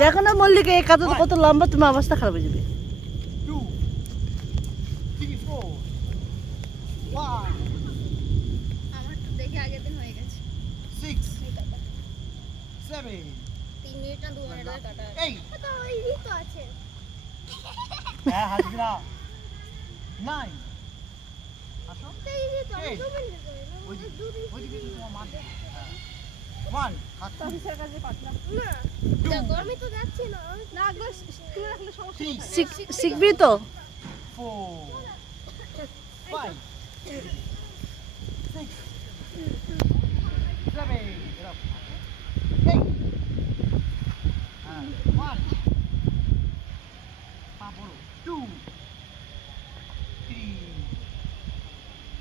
দেখো না মল্লিকা এই কাঁথা কত লম্বা, তোমার অবস্থা খারাপ হয়ে যাবে। 2 3 4 5 আমার তো দেখে আগের দিন হয়ে গেছে 6 7 3 মিনিট না 2 মিনিট ধরে কাটা 8 তো ওই তো আছে হ্যাঁ হাজরা 9 আসো তো এই যে তো এই, 2 মিনিট ধরে ওইদিকে তোমার মা 1 হাত অফিসের কাছে পাঠলাম না গরমে তো যাচ্ছি না না গো স্কুলে রাখলে সমস্যা শিখবি তো। 4 5 6 7 8 1 2 3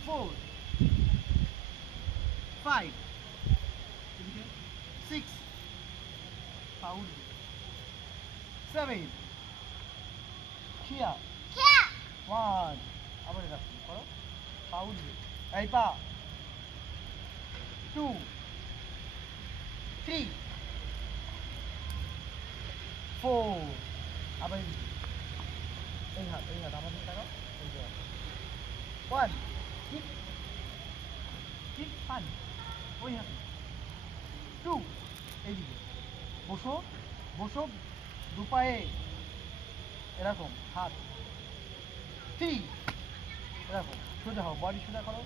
4 5 6 পাউল 7 খিয়া 1 আবার এটা করো পাউল এই পা 2 3 4 আবার এই হাত আমার দিকে তাকাও এই যে 1 কিক কিক পান ওই হাত 2 এইদিকে বসো বসো দুপায়ে এরকম হাত 3 এরকম সোজা হও বডি সোজা করো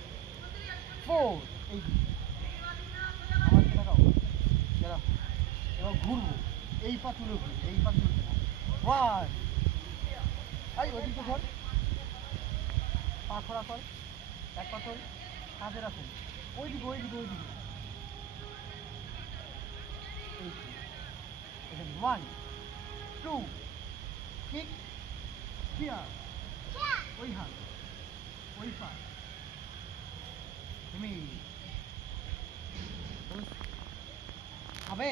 4 এইদিকে আমার দিকে তাকাও এরকম এবার ঘুরবো এই পা তুলে ঘুরবো এই পা তুলে 1 এই ওদিকে ধর পা খোড়া কর এক পা তোর কাঁধে রাখুন ওইদিকে ওইদিকে ওইদিকে এখানে 1 2 কিক হিয়ার ওই হাত ওই পা তুমি খাবে